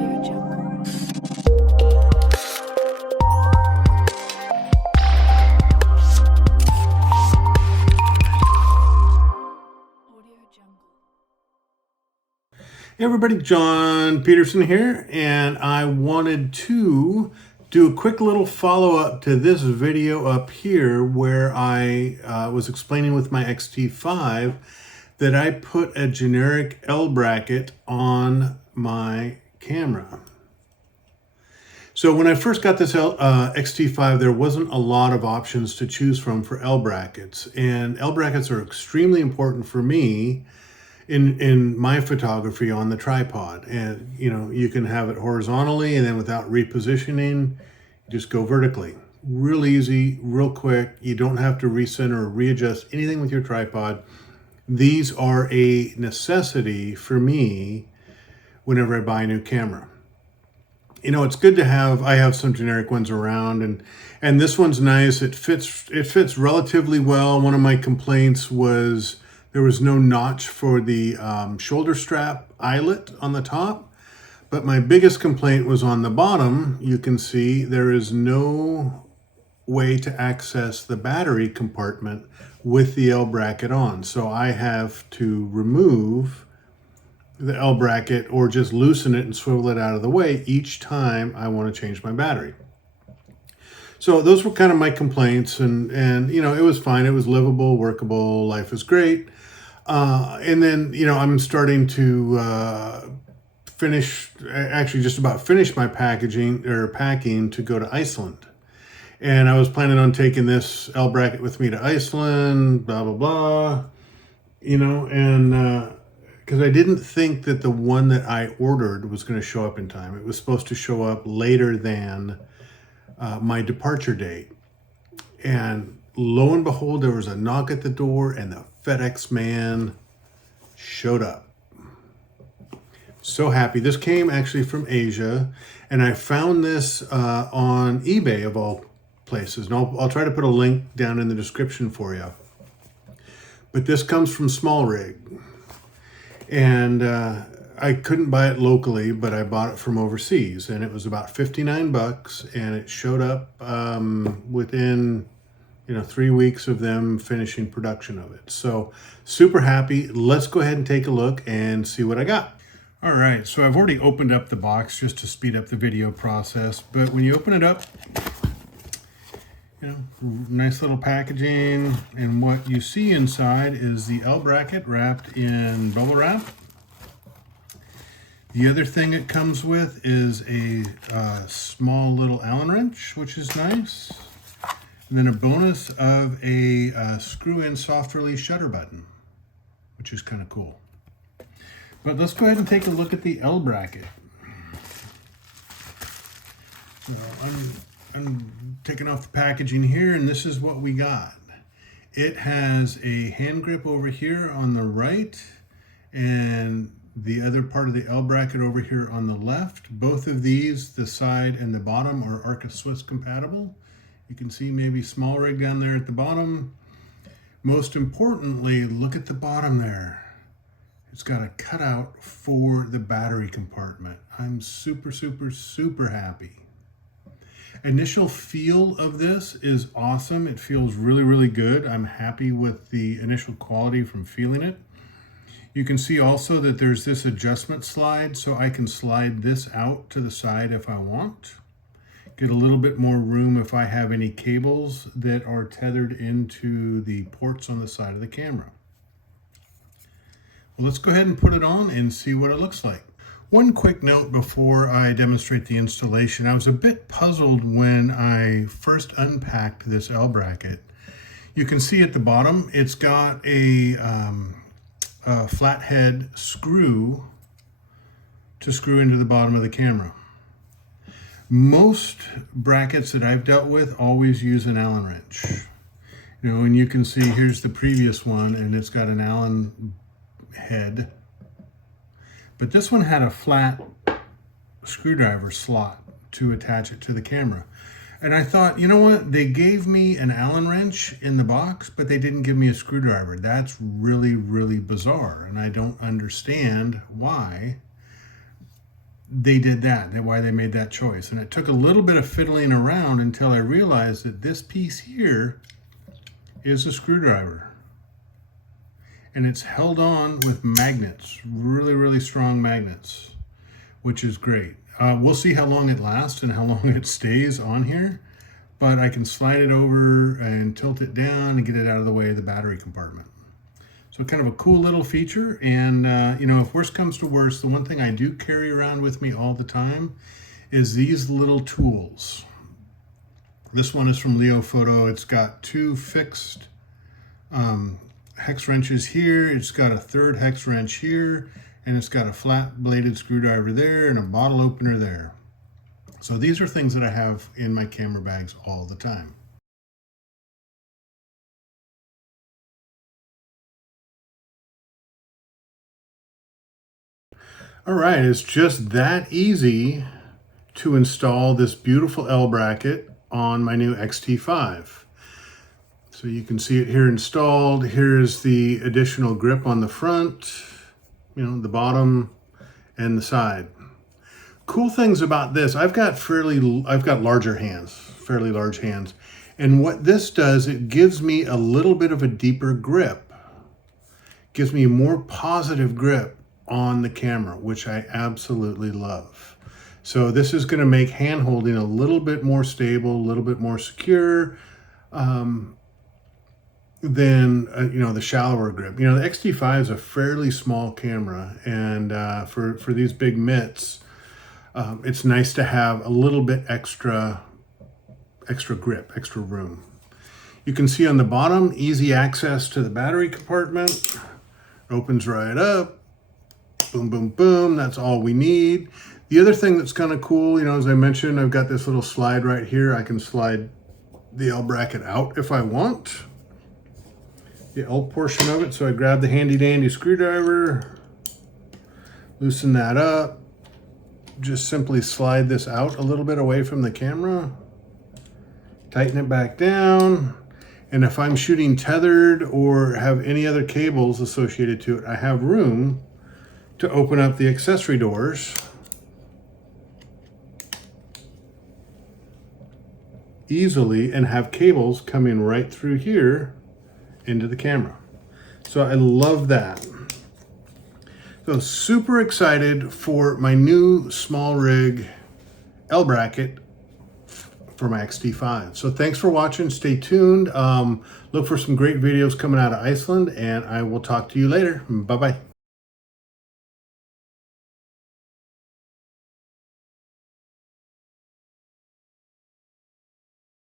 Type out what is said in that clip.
Hey everybody, John Peterson here, and I wanted to do a quick little follow-up to this video up here where I was explaining with my X-T5 that I put a generic L bracket on my camera. So when I first got this X-T5, there wasn't a lot of options to choose from for L brackets, and L brackets are extremely important for me in my photography on the tripod. And you can have it horizontally, and then without repositioning, just go vertically. Real easy, real quick. You don't have to recenter or readjust anything with your tripod. These are a necessity for me whenever I buy a new camera. It's good to have. I have some generic ones around, and this one's nice. It fits relatively well. One of my complaints was there was no notch for the shoulder strap eyelet on the top, but my biggest complaint was on the bottom. You can see there is no way to access the battery compartment with the L bracket on. So I have to remove the L bracket or just loosen it and swivel it out of the way each time I want to change my battery. So those were kind of my complaints, and it was fine. It was livable, workable, life is great. And then, I'm starting to just about finish my packing to go to Iceland. And I was planning on taking this L bracket with me to Iceland, blah, blah, blah, and because I didn't think that the one that I ordered was going to show up in time. It was supposed to show up later than my departure date. And lo and behold, there was a knock at the door and the FedEx man showed up. So happy. This came actually from Asia, and I found this on eBay of all places. And I'll try to put a link down in the description for you. But this comes from Smallrig. And I couldn't buy it locally, but I bought it from overseas, and it was about 59 bucks, and it showed up within 3 weeks of them finishing production of it. So super happy. Let's go ahead and take a look and see what I got. All right, so I've already opened up the box just to speed up the video process, but when you open it up, nice little packaging, and what you see inside is the L bracket wrapped in bubble wrap. The other thing it comes with is a small little Allen wrench, which is nice. And then a bonus of a screw-in soft release shutter button, which is kind of cool. But let's go ahead and take a look at the L bracket. So I'm taking off the packaging here, and this is what we got. It has a hand grip over here on the right, and the other part of the L bracket over here on the left. Both of these, the side and the bottom, are Arca Swiss compatible. You can see maybe Smallrig down there at the bottom. Most importantly, look at the bottom there. It's got a cutout for the battery compartment. I'm super, super, super happy. Initial feel of this is awesome. It feels really, really good. I'm happy with the initial quality from feeling it. You can see also that there's this adjustment slide, so I can slide this out to the side if I want. Get a little bit more room if I have any cables that are tethered into the ports on the side of the camera. Well, let's go ahead and put it on and see what it looks like. One quick note before I demonstrate the installation. I was a bit puzzled when I first unpacked this L bracket. You can see at the bottom, it's got a flathead screw to screw into the bottom of the camera. Most brackets that I've dealt with always use an Allen wrench. And you can see here's the previous one, and it's got an Allen head. But this one had a flat screwdriver slot to attach it to the camera. And I thought, you know what? They gave me an Allen wrench in the box, but they didn't give me a screwdriver. That's really, really bizarre. And I don't understand why they did that, why they made that choice. And it took a little bit of fiddling around until I realized that this piece here is a screwdriver. And it's held on with magnets, really, really strong magnets, which is great. We'll see how long it lasts and how long it stays on here, but I can slide it over and tilt it down and get it out of the way of the battery compartment. So kind of a cool little feature. And you know, if worse comes to worse, the one thing I do carry around with me all the time is these little tools. This one is from Leo Photo. It's got 2 fixed hex wrenches here. It's got a 3rd hex wrench here, and it's got a flat bladed screwdriver there and a bottle opener there. So these are things that I have in my camera bags all the time. All right, it's just that easy to install this beautiful L bracket on my new X-T5. So you can see it here installed. Here's the additional grip on the front, you know, the bottom and the side. Cool things about this, I've got larger hands, fairly large hands. And what this does, it gives me a little bit of a deeper grip. Gives me a more positive grip on the camera, which I absolutely love. So this is going to make hand holding a little bit more stable, a little bit more secure than you know, the shallower grip. You know, the X-T5 is a fairly small camera, and for these big mitts, it's nice to have a little bit extra grip, extra room. You can see on the bottom, easy access to the battery compartment. Opens right up. Boom, boom, boom. That's all we need. The other thing that's kind of cool, you know, as I mentioned, I've got this little slide right here. I can slide the L bracket out if I want. The L portion of it. So I grab the handy dandy screwdriver, loosen that up, just simply slide this out a little bit away from the camera, tighten it back down. And if I'm shooting tethered or have any other cables associated to it, I have room to open up the accessory doors easily and have cables coming right through here into the camera. So I love that. So super excited for my new Smallrig L bracket for my X-T5. So thanks for watching. Stay tuned. Look for some great videos coming out of Iceland, and I will talk to you later. Bye-bye.